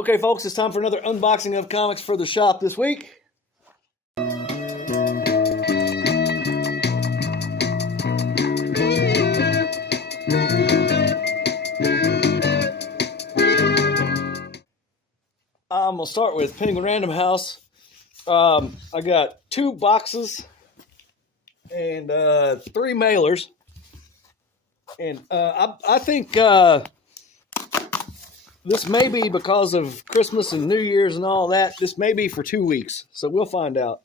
Okay, folks, it's time for another unboxing of comics for the shop this week. I'm going to start with Penguin Random House. I got 2 boxes and 3 mailers. And I think this may be because of Christmas and New Year's and all that. This may be for 2 weeks, so we'll find out.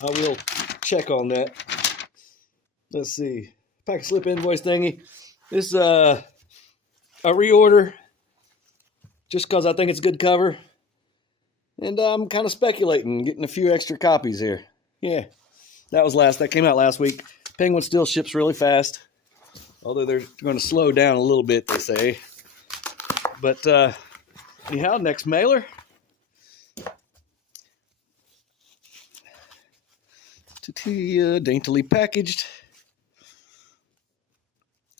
I will check on that. Let's see. Pack a slip invoice thingy. This is a reorder just because I think it's a good cover. And I'm kind of speculating, getting a few extra copies here. Yeah, that came out last week. Penguin still ships really fast, although they're going to slow down a little bit, they say. But anyhow, next mailer. Daintily packaged.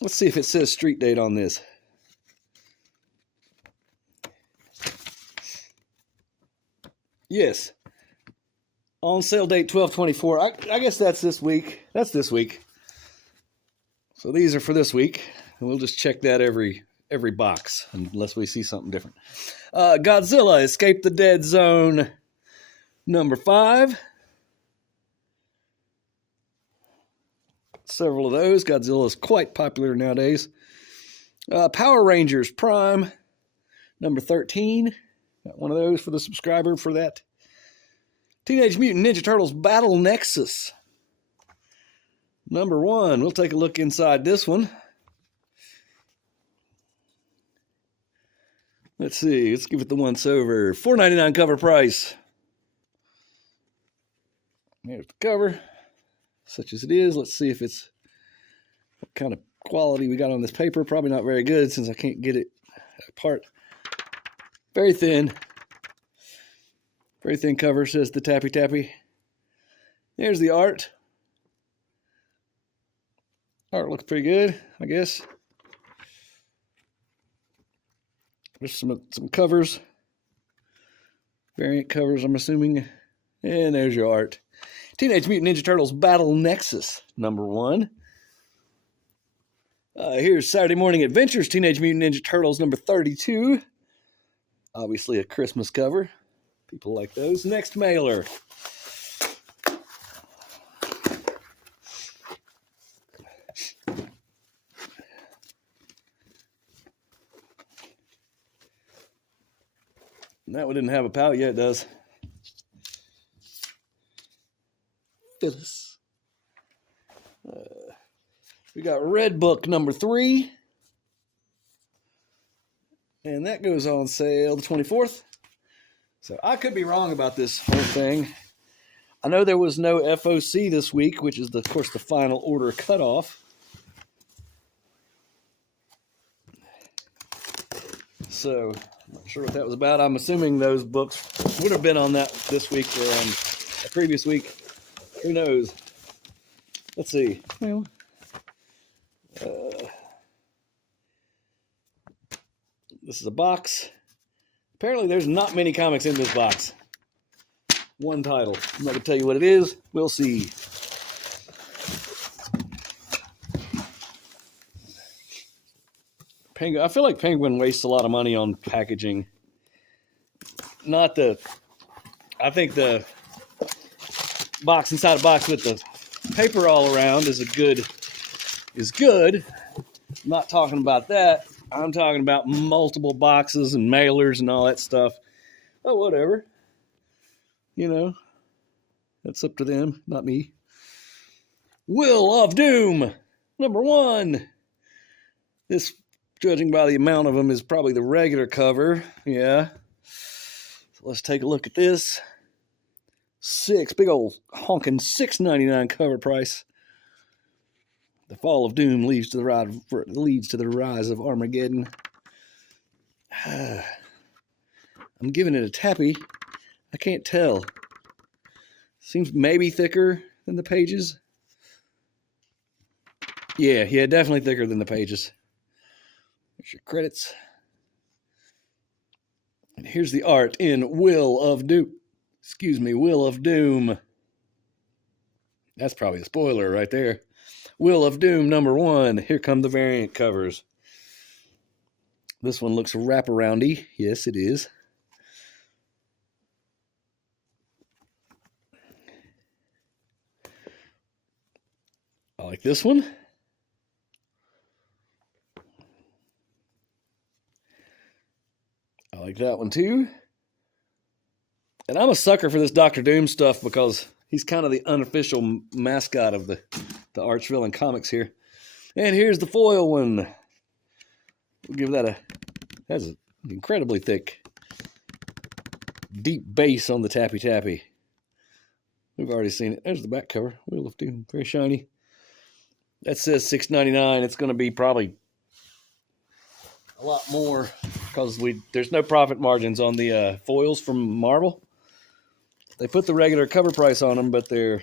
Let's see if it says street date on this. Yes. On sale date 12/24. I guess that's this week. That's this week. So these are for this week. And we'll just check that every box unless we see something different. Godzilla Escape the Dead Zone number 5. Several of those. Godzilla is quite popular nowadays. Power Rangers Prime number 13. Got one of those for the subscriber for that. Teenage Mutant Ninja Turtles Battle Nexus number 1. We'll take a look inside this one. Let's see. Let's give it the once over. $4.99 cover price. Here's the cover. Such as it is. Let's see if it's what kind of quality we got on this paper. Probably not very good since I can't get it apart. Very thin. Very thin cover, says the Tappy Tappy. There's the art. Art looks pretty good, I guess. There's some covers. Variant covers, I'm assuming. And there's your art. Teenage Mutant Ninja Turtles Battle Nexus number 1. Here's Saturday Morning Adventures Teenage Mutant Ninja Turtles number 32. Obviously a Christmas cover. People like those. Next mailer. That one didn't have a palette yet, it does. Phyllis. We got Red Book number 3. And that goes on sale the 24th. So I could be wrong about this whole thing. I know there was no FOC this week, which is, of course, the final order cutoff. So I'm not sure what that was about. I'm assuming those books would have been on that this week or on the previous week. Who knows? Let's see. Well, this is a box. Apparently there's not many comics in this box. One title. I'm not going to tell you what it is. We'll see. Penguin. I feel like Penguin wastes a lot of money on packaging. I think the box inside a box with the paper all around is good. I'm not talking about that. I'm talking about multiple boxes and mailers and all that stuff. Oh, whatever. You know, that's up to them, not me. Will of Doom, number 1. This, judging by the amount of them, is probably the regular cover. Yeah. So let's take a look at this. Big old honking $6.99 cover price. The fall of Doom leads to the rise of Armageddon. I'm giving it a tappy. I can't tell. Seems maybe thicker than the pages. Yeah, definitely thicker than the pages. There's your credits. And here's the art in Will of Doom. Excuse me, Will of Doom. That's probably a spoiler right there. Will of Doom #1. Here come the variant covers. This one looks wraparoundy. Yes, it is. I like this one. I like that one too. And I'm a sucker for this Dr. Doom stuff because he's kind of the unofficial mascot of the arch-villain comics here. And here's the foil one. We'll give that that's an incredibly thick, deep base on the tappy tappy. We've already seen it. There's the back cover. Wheel of Doom, very shiny. That says $6.99. It's going to be probably a lot more because there's no profit margins on the foils from Marvel. They put the regular cover price on them, but they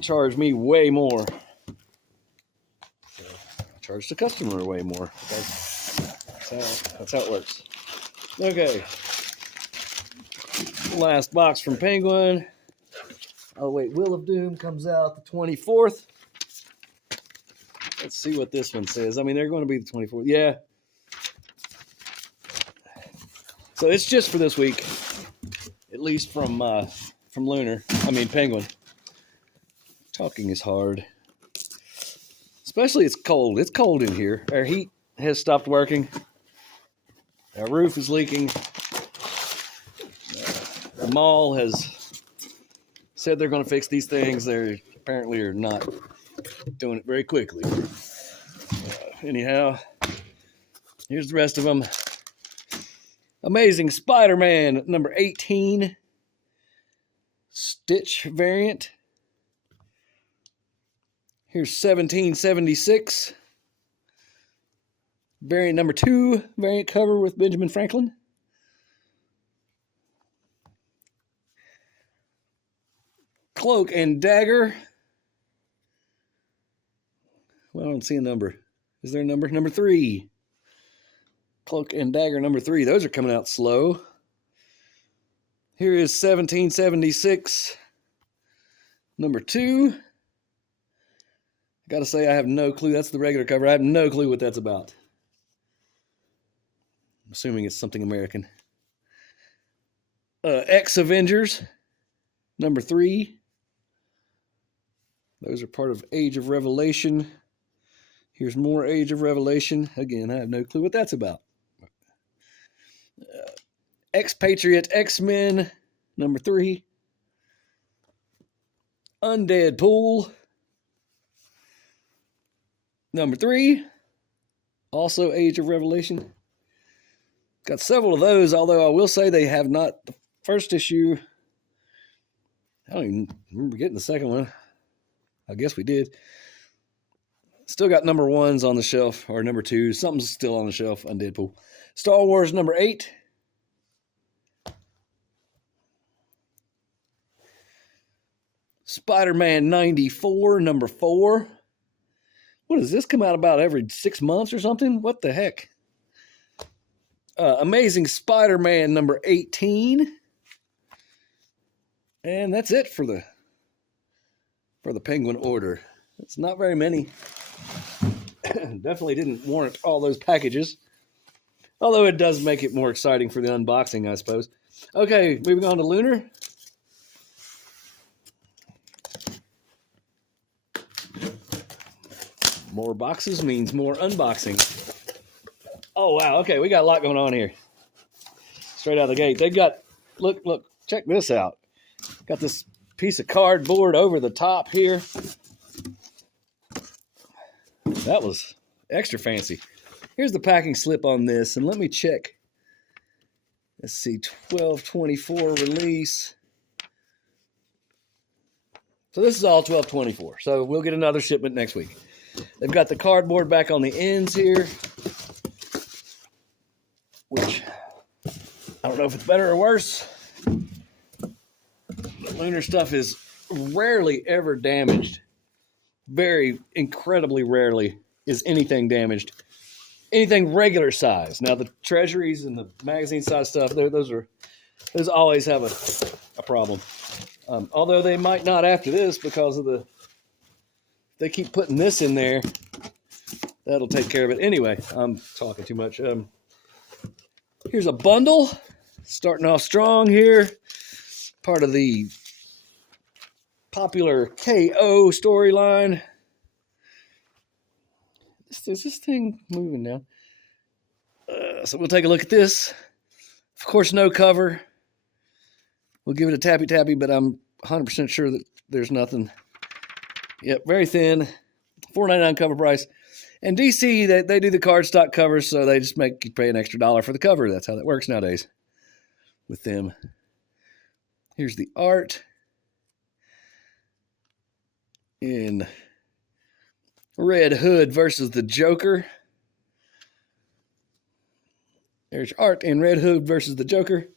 charge me way more. So I charge the customer way more. That's how it works. Okay. Last box from Penguin. Oh wait, Will of Doom comes out the 24th. Let's see what this one says. I mean, they're going to be the 24th. Yeah. So it's just for this week, at least from Lunar. I mean, Penguin. Talking is hard. Especially it's cold. It's cold in here. Our heat has stopped working. Our roof is leaking. The mall has said they're going to fix these things. They apparently are not doing it very quickly. Anyhow, here's the rest of them. Amazing Spider-Man #18. Stitch variant. Here's 1776. Variant #2. Variant cover with Benjamin Franklin. Cloak and Dagger. Well, I don't see a number. Is there a number? #3. Cloak and Dagger #3. Those are coming out slow. Here is 1776. #2. Gotta say, I have no clue. That's the regular cover. I have no clue what that's about. I'm assuming it's something American. X-Avengers #3. Those are part of Age of Revelation. Here's more Age of Revelation. Again, I have no clue what that's about. Expatriate X-Men #3. Undead Pool #3. Also Age of Revelation. Got several of those, although I will say they have not. The first issue, I don't even remember getting the second one. I guess we did. Still got #1s on the shelf, or #2. Something's still on the shelf. Undead Pool. Star Wars #8. Spider-Man 94 #4. What does this come out about every 6 months or something? What the heck? Amazing Spider-Man #18. And that's it for the Penguin order. It's not very many. Definitely didn't warrant all those packages. Although it does make it more exciting for the unboxing, I suppose. Okay, moving on to Lunar. More boxes means more unboxing. Oh, wow. Okay, we got a lot going on here. Straight out of the gate. They've got, look, check this out. Got this piece of cardboard over the top here. That was extra fancy. Here's the packing slip on this, and let me check. Let's see, 12/24 release. So this is all 12/24. So we'll get another shipment next week. They've got the cardboard back on the ends here, which I don't know if it's better or worse. The Lunar stuff is rarely ever damaged. Very incredibly rarely is anything damaged. anything regular size. Now the treasuries and the magazine size stuff, those always have a problem. Although they might not after this because of they keep putting this in there. That'll take care of it. Anyway, I'm talking too much. Here's a bundle, starting off strong here. Part of the popular KO storyline. Is this thing moving now? So we'll take a look at this. Of course, no cover. We'll give it a tappy, but I'm 100% sure that there's nothing. Yep, very thin. $4.99 cover price. And DC, they do the cardstock covers, so they just make you pay an extra $1 for the cover. That's how that works nowadays with them. Here's the art in Red Hood versus the Joker. There's art in Red Hood versus the Joker.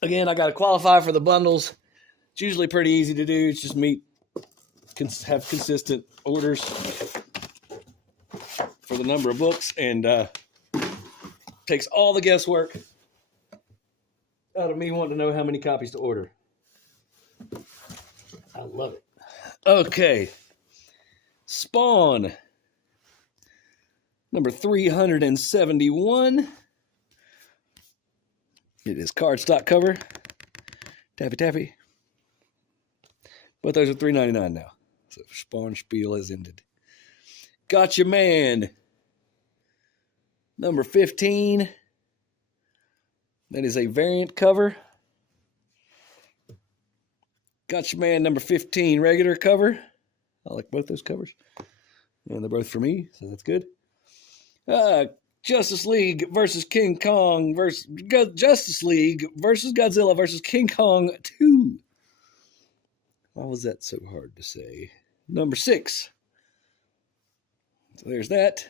Again, I got to qualify for the bundles. It's usually pretty easy to do. It's just have consistent orders for the number of books, and takes all the guesswork out of me wanting to know how many copies to order. I love it. Okay. Spawn. Number 371. It is cardstock cover. Tappy. But those are $3.99 now. So Spawn spiel has ended. Gotcha Man. Number 15. That is a variant cover. Gotcha Man number 15 regular cover. I like both those covers. And they're both for me, so that's good. Justice League versus King Kong versus Justice League versus Godzilla versus King Kong 2. Why was that so hard to say? Number 6. So there's that.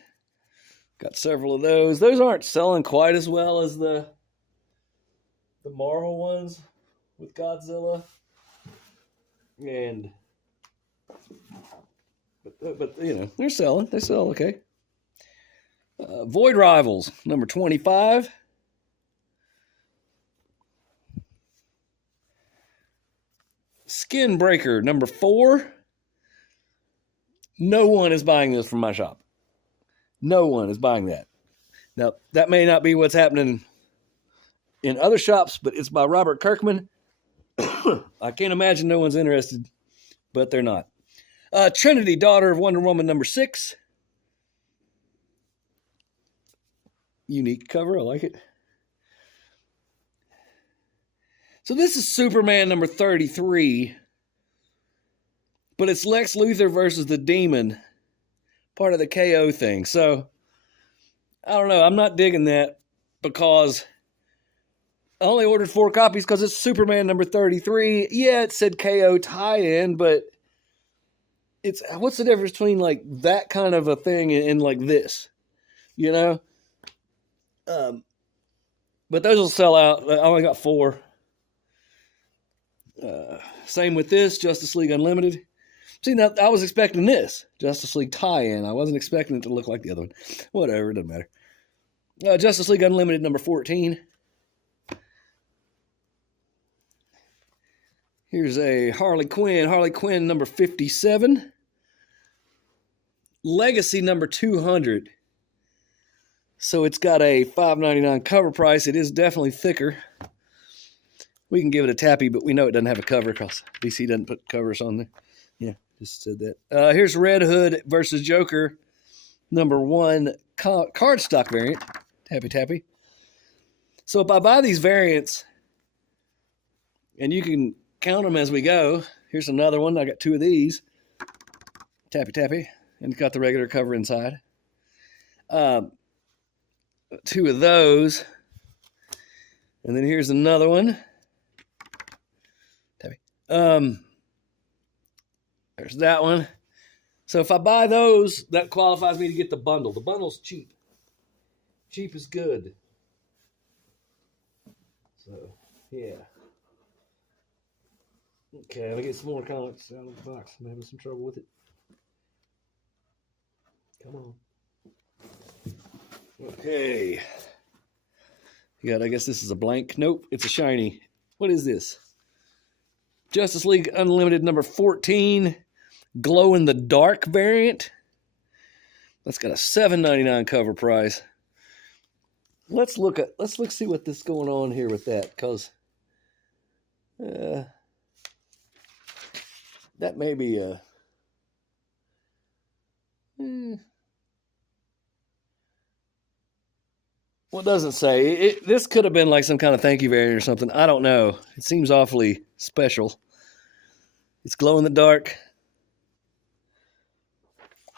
Got several of those. Those aren't selling quite as well as the Marvel ones with Godzilla. But you know, they're selling. They sell okay. Void Rivals, number 25. Skin Breaker, number 4. No one is buying this from my shop. No one is buying that. Now, that may not be what's happening in other shops, but it's by Robert Kirkman. I can't imagine no one's interested, but they're not. Trinity, Daughter of Wonder Woman, number 6. Unique cover. I like it. So this is Superman number 33. But it's Lex Luthor versus the Demon. Part of the KO thing. So, I don't know. I'm not digging that because I only ordered 4 copies because it's Superman number 33. Yeah, it said KO tie-in, but what's the difference between like that kind of a thing and like this? You know? But those will sell out. I only got 4. Same with this, Justice League Unlimited. See, now I was expecting this, Justice League tie-in. I wasn't expecting it to look like the other one. Whatever, it doesn't matter. Justice League Unlimited number 14. Here's a Harley Quinn number 57. Legacy number 200. So it's got a $5.99 cover price. It is definitely thicker. We can give it a tappy, but we know it doesn't have a cover because DC doesn't put covers on there. Yeah, just said that. Here's Red Hood versus Joker, number 1 cardstock variant. Tappy. So if I buy these variants, and you can count them as we go. Here's another one. I got 2 of these. Tappy. And it's got the regular cover inside. 2 of those. And then here's another one. Tappy. There's that one. So if I buy those, that qualifies me to get the bundle. The bundle's cheap. Cheap is good. So, yeah. Okay, let me get some more comics out of the box. I'm having some trouble with it. Come on. Okay. Yeah, I guess this is a blank. Nope, it's a shiny. What is this? Justice League Unlimited number 14. Glow in the dark variant. That's got a $7.99 cover price. Let's see what this is going on here with that, because that may be a well, it doesn't say. This could have been like some kind of thank you variant or something. I don't know. It seems awfully special. It's glow in the dark.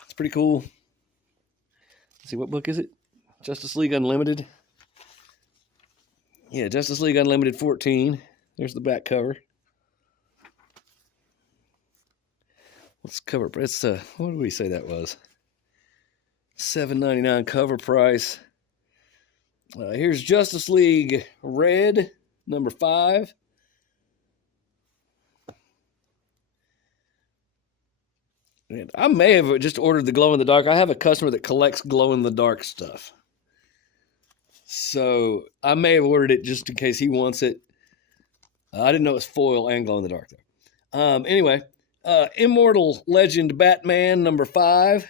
It's pretty cool. Let's see, what book is it? Justice League Unlimited. Yeah, Justice League Unlimited 14. There's the back cover. What's the cover? It's what did we say that was? $7.99 cover price. Here's Justice League Red, number 5. And I may have just ordered the glow in the dark. I have a customer that collects glow in the dark stuff. So I may have ordered it just in case he wants it. I didn't know it was foil and glow in the dark though. Anyway, Immortal Legend Batman number 5.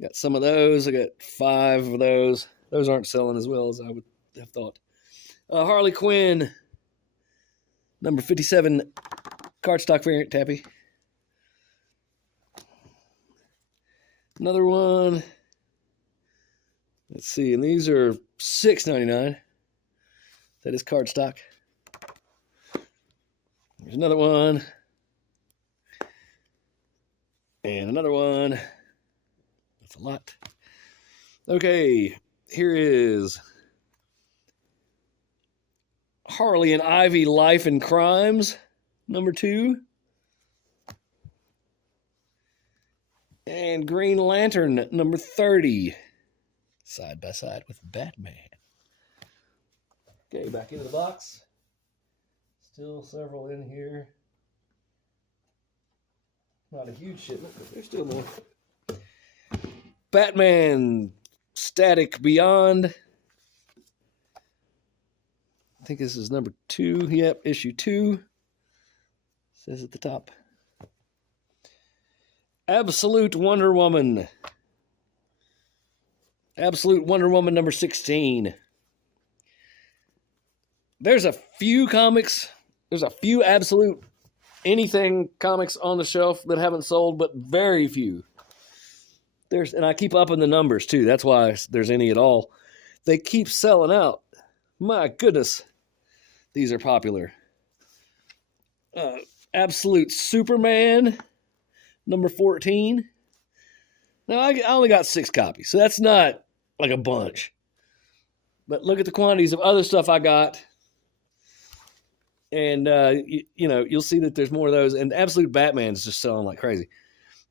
Got some of those. I got 5 of those. Those aren't selling as well as I would have thought. Harley Quinn number 57 cardstock variant tappy. Another one. Let's see, and these are $6.99. That is cardstock. There's another one. And another one. That's a lot. Okay, here is Harley and Ivy Life and Crimes, number 2. And Green Lantern, number 30. Side by side with Batman. Okay, back into the box. Still several in here. Not a huge shipment, but there's still more. Batman Static Beyond. I think this is number 2. Yep, issue 2. Says at the top. Absolute Wonder Woman. Absolute Wonder Woman number 16. There's a few comics. There's a few Absolute anything comics on the shelf that haven't sold, but very few. And I keep upping the numbers too. That's why there's any at all. They keep selling out. My goodness. These are popular. Absolute Superman number 14. Now, I only got 6 copies, so that's not like a bunch. But look at the quantities of other stuff I got. And, you'll see that there's more of those. And Absolute Batman's just selling like crazy.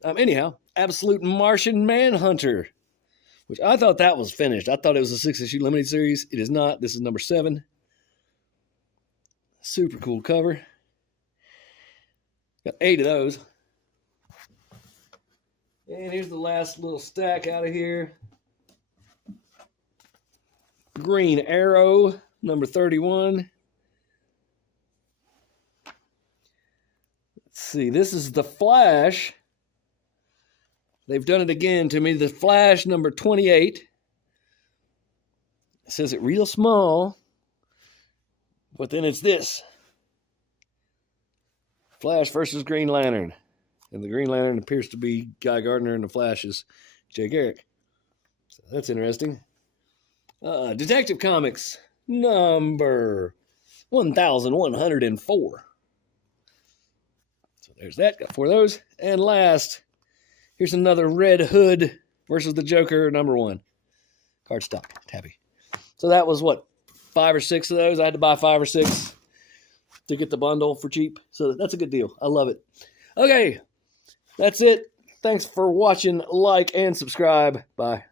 Anyhow, Absolute Martian Manhunter, which I thought that was finished. I thought it was a 6-issue limited series. It is not. This is number 7. Super cool cover. Got 8 of those. And here's the last little stack out of here. Green Arrow, number 31. Let's see, this is The Flash. They've done it again to me. The Flash, number 28. It says it real small, but then it's this. Flash versus Green Lantern. And the Green Lantern appears to be Guy Gardner, and the Flash is Jay Garrick. So that's interesting. Detective Comics, number 1104. So there's that. Got 4 of those. And last, here's another Red Hood versus the Joker, number 1. Cardstock, tabby. So that was what, 5 or 6 of those? I had to buy 5 or 6 to get the bundle for cheap. So that's a good deal. I love it. Okay. That's it. Thanks for watching. Like and subscribe. Bye.